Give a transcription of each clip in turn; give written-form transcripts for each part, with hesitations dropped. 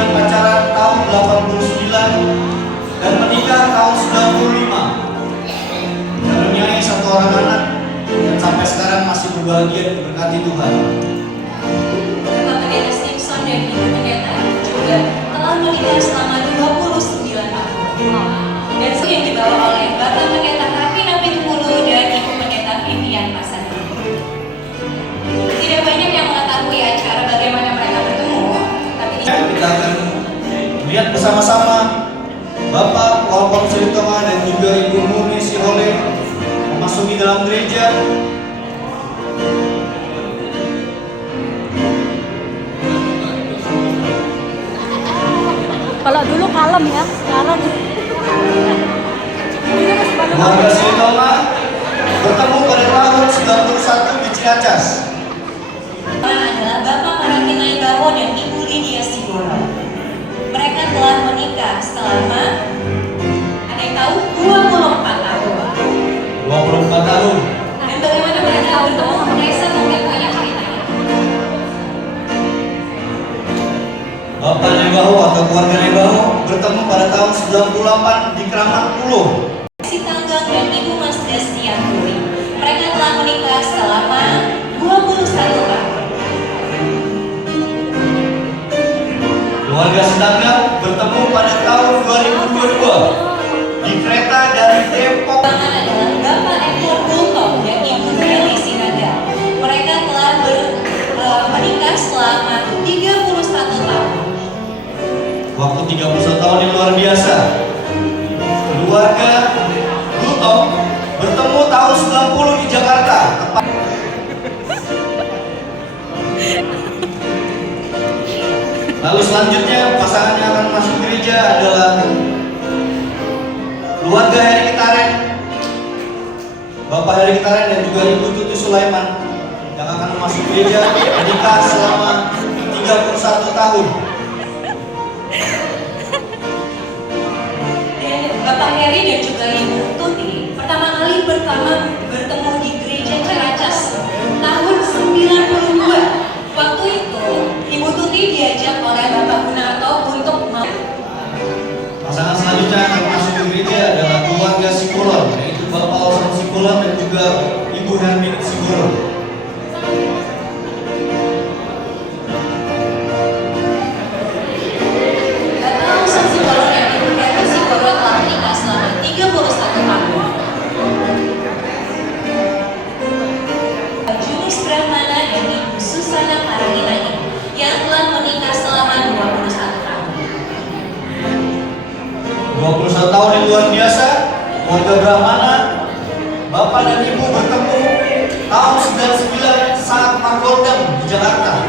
mulai pacaran tahun 89 dan menikah tahun 95. Karuniai satu orang anak dan sampai sekarang masih berbahagia diberkati Tuhan. Bapak Pendeta Simpson dan Ibu Pendeta juga telah menikah selama 29 tahun. Dan yang dibawa oleh Bapak Pendeta Raffi Napitupulu dan Ibu Pendeta Vivian Pasani. Tidak banyak yang mengetahui acara bagaimana mereka bertemu, tapi Kita akan melihat bersama-sama Bapak Wapang Silitonga dan juga Ibu Murni Sihole memasuki dalam gereja. Kalau dulu kalem ya, sekarang Keluarga Silitonga bertemu pada tahun 91 di Ciracas. adalah Bapak Marakinai Baho dan Ibu Lydia Sigoro. Mereka telah menikah selama, ada yang tahu, 24 tahun. 24 tahun. Dan bagaimana mereka bertemu? Reza mungkin punya ceritanya. Bapak Nebaho atau keluarga Nebaho bertemu pada tahun 98 di Keramat Pulau. Si Tanggang dan Ibu Mas Destianturi. Mereka telah menikah selama 21 tahun. Keluarga Sitanggang bertemu pada tahun 2022 di kereta dari Depok. Pasangan adalah Bapak Ekor Bultong dan Ibu Meli Sinaga. Mereka telah menikah selama 31 tahun. Waktu 31 tahun yang luar biasa. Keluarga Bultong bertemu tahun 90 di Jakarta. Lalu selanjutnya pasangan yang akan masuk gereja adalah keluarga Heri Kitaren, Bapak Heri Kitaren dan juga Ibu Tuti Sulaiman yang akan masuk gereja menikah selama 31 tahun. Dan Bapak Heri dan juga Ibu Tuti pertama kali bertemu di gereja Ciracas tahun 92. Waktu itu Ibu Tuti diajak oleh Bapak Gunarto untuk Pasangan selanjutnya yang akan masuk ke gereja adalah keluarga Sikulon, yaitu Bapak Osman Sikulon dan juga Ibu Hermin Sikulon. Bapak Osman Sikulon dan Ibu Hermin Sikulon telah menikah selama 31 tahun. Junis Brahmana dan Ibu Susana Paraginani yang telah menikah selama 21 tahun. 21 tahun yang luar biasa, keluarga Brahmana, Bapak dan Ibu bertemu tahun 99 saat Margoldam di Jakarta.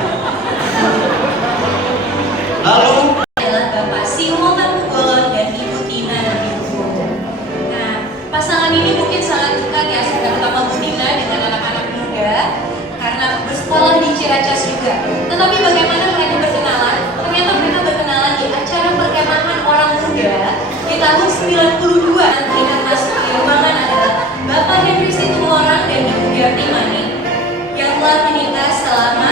Lalu Adalah Bapak Simultan Pugolon dan Ibu Tina Nabihugo. Nah, pasangan ini mungkin sangat dekat ya, terutama Bu Tina dengan anak-anak muda karena bersekolah di Ciracas juga. Tetapi bagaimana mereka berkenalan? Ternyata mereka berkenalan di acara perkemahan orang muda di tahun 92. Mereka masuk di ruangan adalah Bapak Henry Situmorang dan Ibu Gerti Manik yang telah menikah selama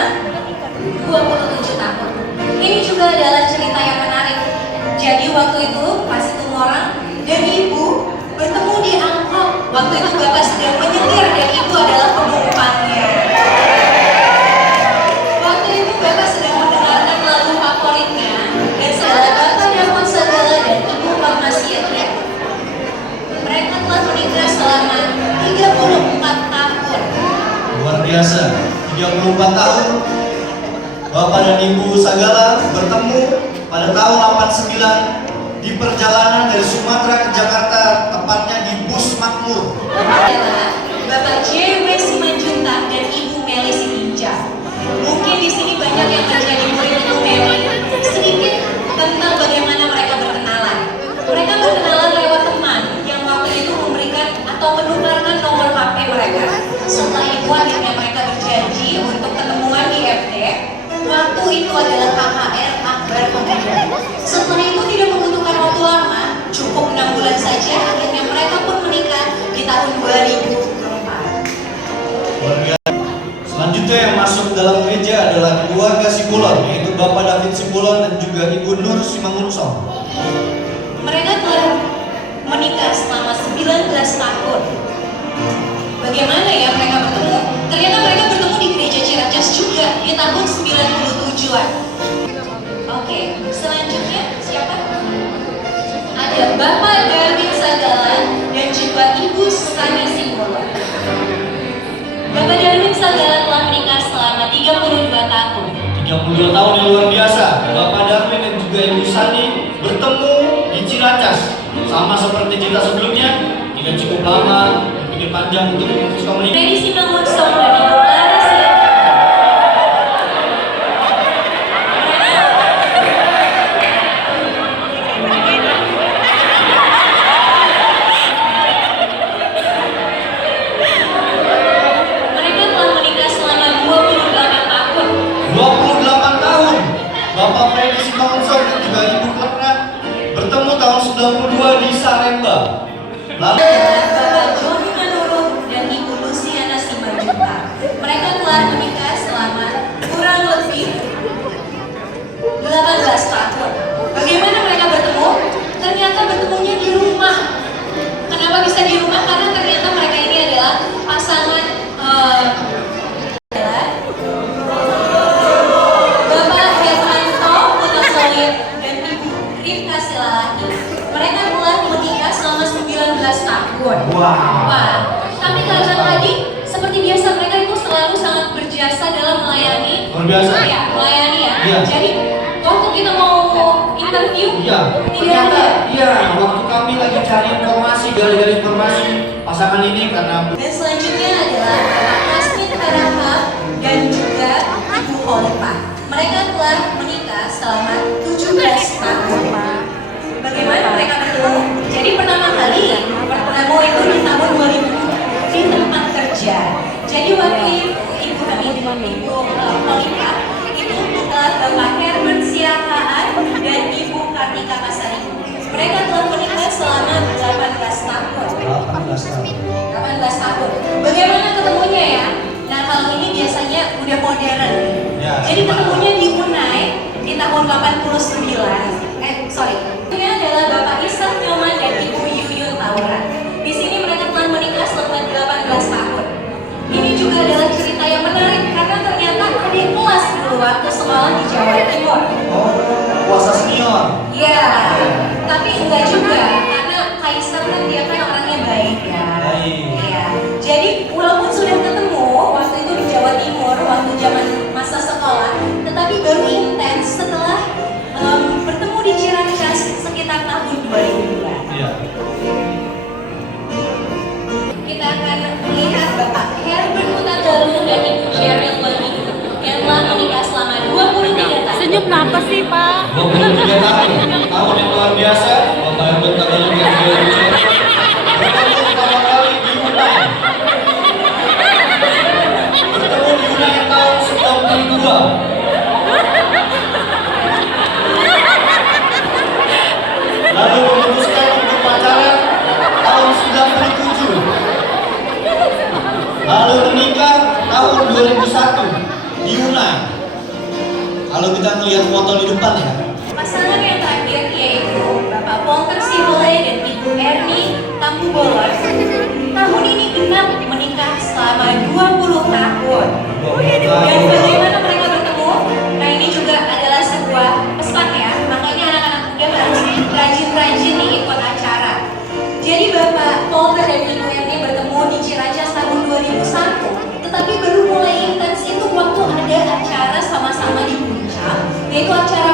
27 tahun. Ini juga adalah cerita yang menarik. Jadi waktu itu Pak Situmorang dan Ibu bertemu di angkot. Waktu itu Bapak sedang menyetir dan Ibu adalah penumpangnya. Waktu itu Bapak sedang mendengarkan lagu favoritnya dan saudara Bapak Damon Sagala dan Ibu Parmasia. Mereka telah menikah selama 34 tahun. luar biasa, 34 tahun Bapak dan Ibu Sagala bertemu pada tahun 89 di perjalanan dari Sumatera ke Jakarta, tepatnya di Bus Makmur. Adalah Bapak J.W. Simanjuntak dan Ibu Meli Sitinja. Mungkin di sini banyak yang menjadi murid Ibu Meli. Sedikit tentang bagaimana mereka berkenalan. Mereka berkenalan lewat teman yang waktu itu memberikan atau menukarkan nomor HP mereka. Setelah itu akhirnya mereka berjanji untuk ketemuan di FD. Waktu itu adalah KKR Akbar Pemuda. Setelah itu tidak membutuhkan waktu lama, cukup 6 bulan saja, akhirnya mereka pun menikah di tahun 2004. Selanjutnya Selanjutnya yang masuk dalam gereja adalah keluarga Simbolon, yaitu Bapak David Simbolon dan juga Ibu Nur Simangunsong. Mereka telah menikah selama 19 tahun. Bagaimana ya mereka bertemu? Ternyata mereka bertemu di gereja Ciracas juga di tahun 97-an. Oke, selanjutnya siapa? Ada Bapak Darwin Sagala dan juga Ibu Sani Simbolon. Bapak Darwin Sagala telah menikah selama 32 tahun. 32 tahun yang luar biasa. Bapak Darwin dan juga Ibu Sani bertemu di Ciracas. Sama seperti kita sebelumnya, tidak cukup lama, pikir panjang untuk memutuskan menikah. Freddy Simangunsong dan Ibu Laras ya. Mereka telah menikah selama 28 tahun. 28 tahun. Bapak Freddy Simangunsong dan juga Ibu Kletna bertemu tahun 92 di Salemba. Lalu Bapak Joni Manurung dan Ibu Luciana Simanjuntak. Mereka telah menikah selama kurang lebih 18 tahun. Bagaimana mereka bertemu? Ternyata bertemunya di rumah. Kenapa bisa di rumah? Karena ternyata mereka ini adalah pasangan adalah Bapak Hermanto Putasolir dan Ibu Rifka Silalahi. Mereka telah menikah selama 19 tahun. Wah, tapi karena tadi seperti biasa mereka itu selalu sangat berjasa dalam melayani. luar biasa. Ya, melayani ya. Iya. Jadi waktu kita mau interview, Iya, tidak ada. iya, waktu kami lagi cari informasi, gali-gali informasi pasangan ini karena Dan selanjutnya adalah Bapak Kasmin Harahap dan juga Ibu Holpa. Mereka telah menikah selama 17 tahun. Bagaimana mereka bertemu? Jadi pertama kali bertemu itu di tahun 2000 di tempat kerja. Jadi waktu itu Ibu kami Ibu Holpa itu adalah Bapak Herbert Siahaan dan Ibu Kartika Pasari. Mereka telah menikah selama 18 tahun. 18 tahun. 18 tahun. Bagaimana ketemunya ya? Nah kalau ini biasanya udah modern. Ya, Jadi gimana? ketemunya di Unai di tahun 89. Ini adalah Bapak Ishak Nyoman dan Ibu Yuyun Tauran. Di sini mereka telah menikah selama 18 tahun. Ini juga adalah cerita yang menarik karena ternyata adik kelas dulu waktu sekolah di Jawa Timur. Oh, puasa senior. Ya, tapi enggak juga karena Kaisar kan dia kan orangnya baik ya. Baik. Iya. Jadi walaupun sudah ketemu waktu itu di Jawa Timur waktu zaman masa sekolah, tetapi baru intens setelah bertemu di Ciracas sekitar tahun 2002. Iya. Kita akan melihat Bapak Herbert Mutagalu dan Ibu Cheryl Lani yang telah menikah selama 23 tahun. Senyum kenapa sih, Pak? 23 tahun. Tahun yang luar biasa. Bapak Herbert Tagalu dan juga Ibu Cheryl bertemu pertama kali di Unai. Bertemu di Unai tahun 92. Lalu memutuskan untuk pacaran tahun 97. Lalu menikah tahun 2001 di Unai. Kalau kita melihat foto di depan ya. Pasangan yang terakhir yaitu Bapak Polter Sirole dan Ibu Erni Tambubolon. Tahun ini genap menikah selama 20 tahun. Dan bagaimana mereka bertemu? Nah ini juga adalah sebuah pesan ya. Makanya anak-anak muda harus rajin-rajin nih ikut acara. Jadi Bapak Polter dan Ibu Erni bertemu di Ciracas tahun 2001. Tetapi baru mulai intens itu waktu ada acara sama-sama di Puncak, yaitu acara